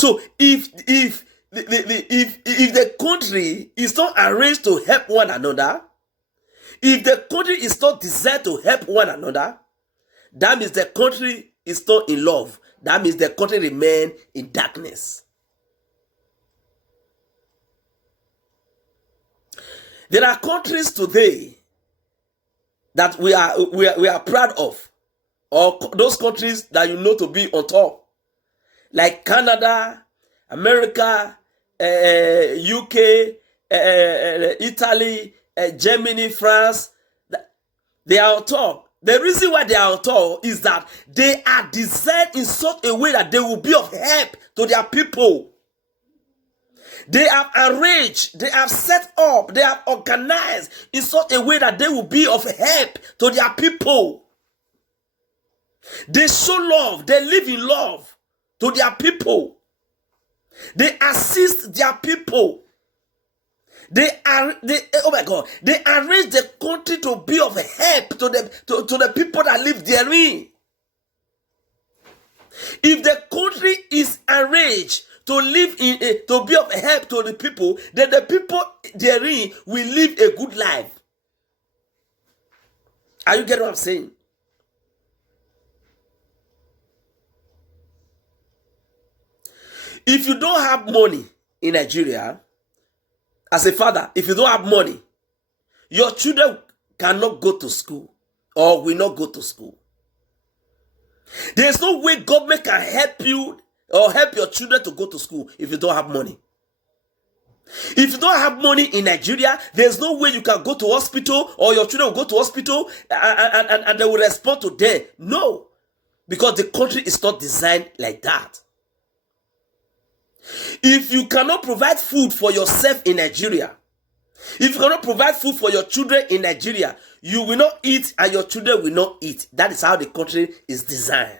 So if the country is not arranged to help one another, if the country is not designed to help one another, that means the country is not in love. That means the country remain in darkness. There are countries today that we are proud of, or those countries that you know to be on top, like Canada, America, UK, Italy, Germany, France. They are on top. The reason why they are on top is that they are designed in such a way that they will be of help to their people. They have arranged, they have set up, they have organized in such a way that they will be of help to their people. They show love, they live in love to their people. They assist their people. They arrange the country to be of help to the people that live therein. If the country is arranged to live to be of help to the people, then the people therein will live a good life. Are you getting what I'm saying? If you don't have money in Nigeria, as a father, if you don't have money, your children cannot go to school or will not go to school. There's no way government can help you or help your children to go to school if you don't have money. If you don't have money in Nigeria, there's no way you can go to hospital or your children will go to hospital and they will respond to them. No, because the country is not designed like that. If you cannot provide food for yourself in Nigeria, if you cannot provide food for your children in Nigeria, you will not eat and your children will not eat. That is how the country is designed.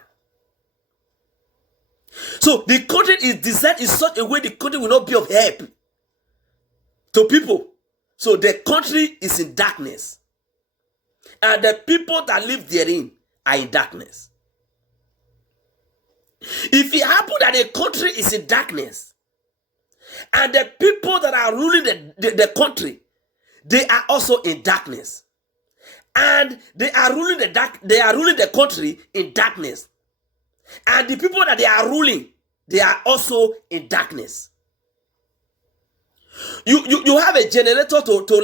So the country is designed in such a way the country will not be of help to people. So the country is in darkness. And the people that live therein are in darkness. If it happens that a country is in darkness and the people that are ruling the country, they are also in darkness, and they are ruling the country in darkness, and the people that they are ruling, they are also in darkness. You have a generator to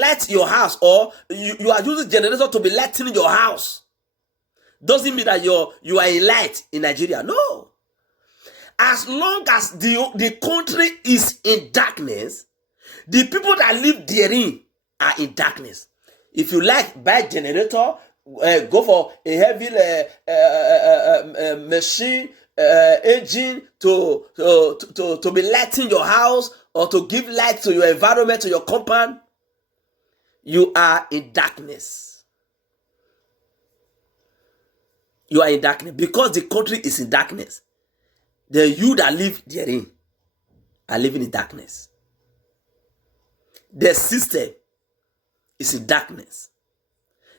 light your house, or you are using generator to be lighting your house. Doesn't mean that you are in light in Nigeria. No. As long as the country is in darkness, the people that live therein are in darkness. If you like, buy generator, go for a heavy machine, engine to be lighting your house or to give light to your environment, to your compound, you are in darkness. You are in darkness because the country is in darkness. The you that live therein are living in darkness. The system is in darkness.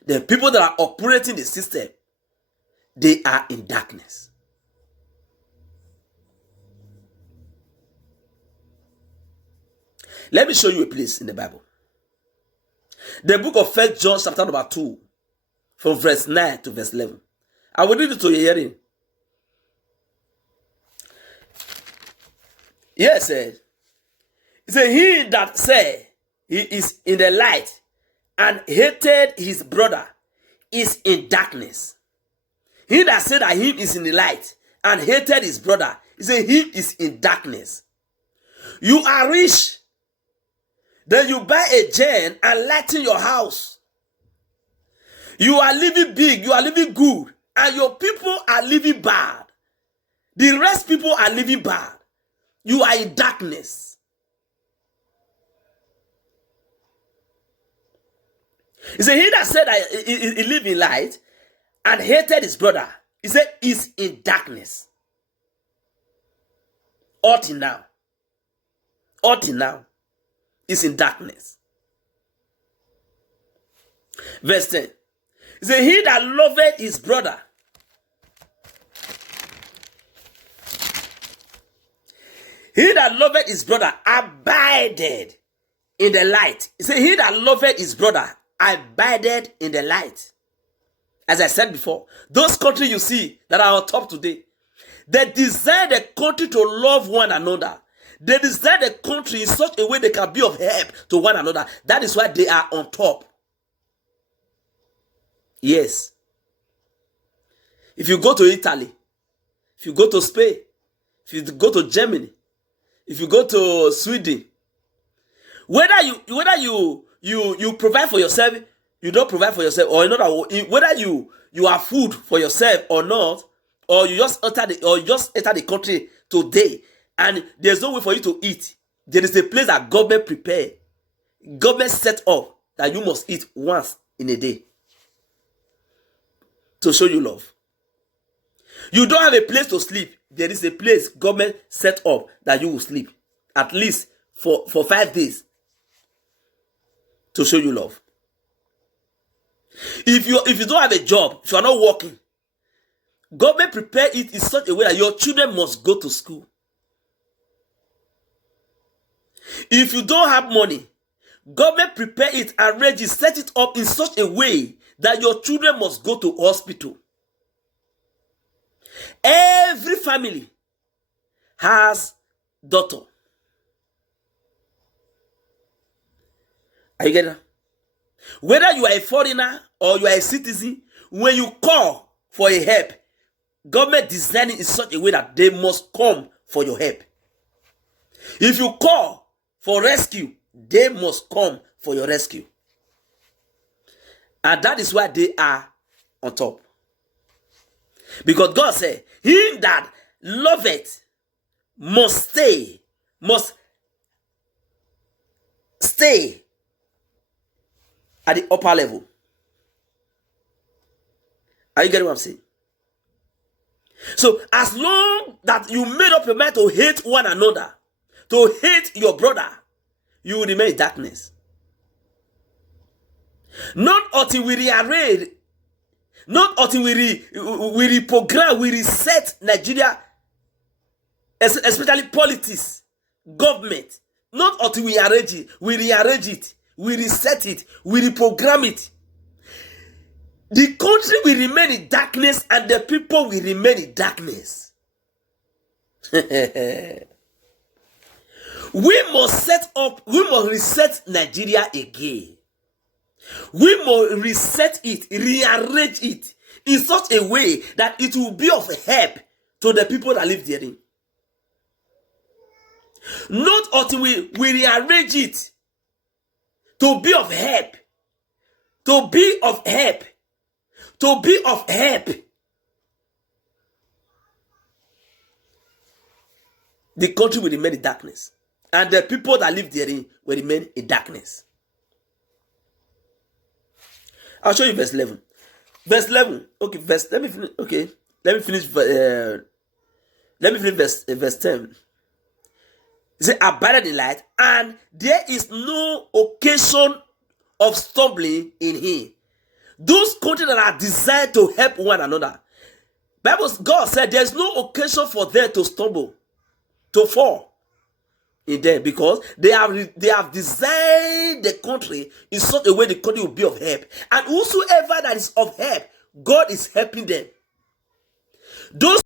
The people that are operating the system, they are in darkness. Let me show you a place in the Bible. The book of 1 John chapter number 2, from verse 9 to verse 11. I will read it to your hearing. Yes, it said, he that said he is in the light and hated his brother is in darkness. He that said that him is in the light and hated his brother, he said him is in darkness. You are rich, then you buy a gen and lighten your house. You are living big, you are living good, and your people are living bad. The rest people are living bad. You are in darkness. He said, he that said that he lived in light and hated his brother, he said, is in darkness. Until now. Until now. Is in darkness. Verse 10. He said, he that loveth his brother He that loveth his brother abided in the light. He said, he that loveth his brother abided in the light. As I said before, those countries you see that are on top today, they desire the country to love one another. They desire the country in such a way they can be of help to one another. That is why they are on top. Yes. If you go to Italy, if you go to Spain, if you go to Germany, if you go to Sweden, whether you provide for yourself, you don't provide for yourself, or whether you have food for yourself or not, or you just enter the country today and there's no way for you to eat, there is a place that government prepare, government set up that you must eat once in a day to show you love. You don't have a place to sleep, there is a place government set up that you will sleep at least for 5 days to show you love. If you don't have a job, if you are not working, government prepare it in such a way that your children must go to school. If you don't have money, government prepare it, arrange it, set it up in such a way that your children must go to hospital. Every family has daughter. Are you getting that? Whether you are a foreigner or you are a citizen, when you call for a help, government designing in such a way that they must come for your help. If you call for rescue, they must come for your rescue. And that is why they are on top. Because God said, he that loveth must stay at the upper level. Are you getting what I'm saying? So as long that you made up your mind to hate one another, to hate your brother, you will remain in darkness. Not until we rearrange, not until we reprogram, we reset Nigeria, especially politics, government. Not until we rearrange it, we reset it, we reprogram it. The country will remain in darkness and the people will remain in darkness. We must reset Nigeria again. We must reset it, rearrange it in such a way that it will be of help to the people that live therein. Not until we rearrange it to be of help, to be of help, to be of help. The country will remain in darkness, and the people that live therein will remain in darkness. I'll show you verse 11. Verse 11. Okay, let me finish verse 10. It says, abide in the light, and there is no occasion of stumbling in him. Those countries that are designed to help one another, God said there's no occasion for them to stumble, to fall in them, because they have designed the country in such a way the country will be of help. And whosoever that is of help, God is helping them. Those